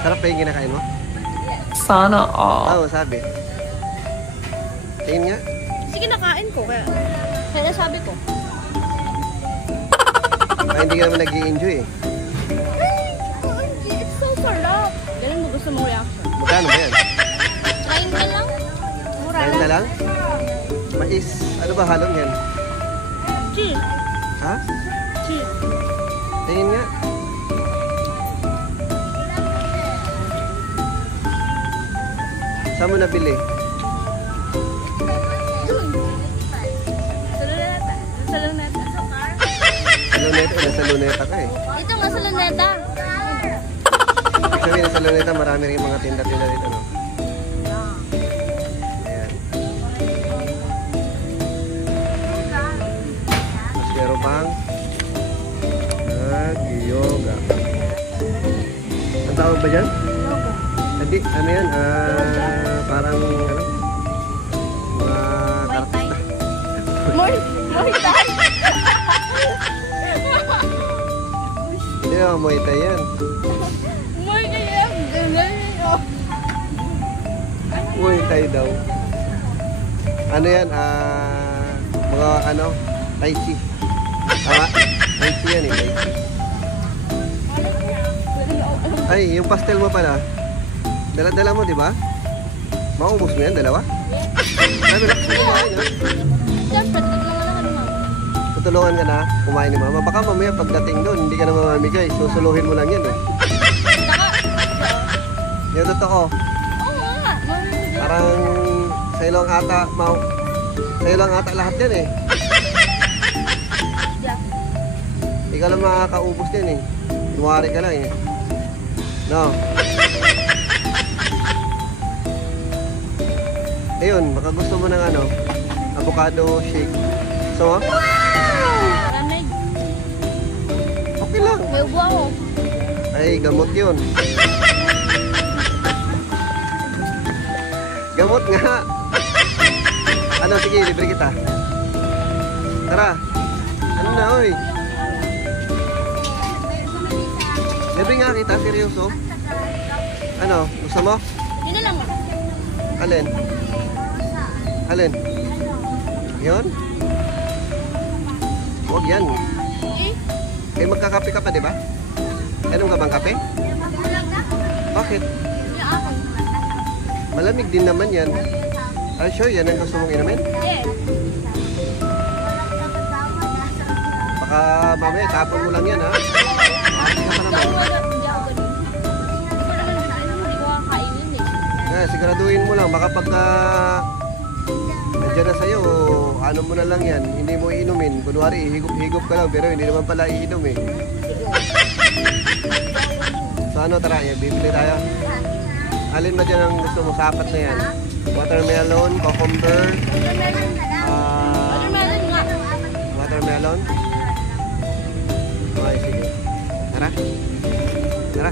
Sarap pa yung kinakain mo? Sana all. Oo, sabi. Tingin nga. Sige, nakain ko. Kaya sabi ko. Ay, hindi ka naman nag-i-enjoy eh. It's so sarap. Ganun mo gusto mong reaction. Magkano ba yan? Try na lang. Mura Kain na lang? Mais. Ano ba halong yan? Cheese. Ha? Cheese. Tingin nga. Saan mo nabili? Sa luneta. Luneta. Nasa luneta ka eh. Ito nga sa luneta. Sabi nasa luneta marami rin mga tinda-tinda dito, no? Ayan. Mas meron pang yoga. Ang tawag ba dyan? Hindi, ano yan? Parang ano? Mga kartista. Muay Thai. Hindi naman Muay Thai yan. Muay kaya. Muay Thai daw. Ano yan? Mga ano? Tai Chi. Tama? Tai Chi yan eh. Tai Chi. Ay, yung pastel mo pala. Dala-dala mo, di ba? Maubos mo yan, dalawa? Ay, relax mo kumain, ha? Siyempre, tutulungan na ka ni Mama. Tutulungan ka na, kumain ni Mama. Baka mamaya pagdating doon, hindi ka na mamamigay. Susuluhin mo lang yan, eh. Yung totoo. Oo nga. Parang sa'yo lang ata, sa'yo lang ata lahat yan, eh. Ikaw lang makakaubos yan, eh. Tuwari ka lang, eh. No? Ayun, baka gusto mo ng ano, avocado shake. So, Maramig. okay lang. May ubo ako. Ay, gamot yun. Gamot nga. Ano, sige, libre kita. Tara. Ano na, oy? Libre nga kita, seryoso. Ano, gusto mo? Yun na lang mo. Alin? Alin? Yun? Huwag yan. Eh? Eh, magkakape ka pa, di ba? Anong ka bang kape? Bakit? Malamig din naman yan. Are you sure yan ang gusto mong inumin? Yes. Baka mamaya tapon mo lang yan, ha? Bakit ka pa naman? Hindi ako ganun. Hindi ko kakainin eh. Siguraduhin mo lang. Baka pagka nandiyan na sa'yo, ano mo na lang yan. Hindi mo iinumin. Kunwari, higop-higop ka lang. Pero hindi naman pala iinom eh. So ano, tara, bibili tayo. Alin ba dyan ang gusto mo? Sapat na yan. Watermelon, cucumber, Watermelon nga. watermelon. Okay, sige. Tara. Tara.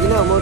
Ginawa mo.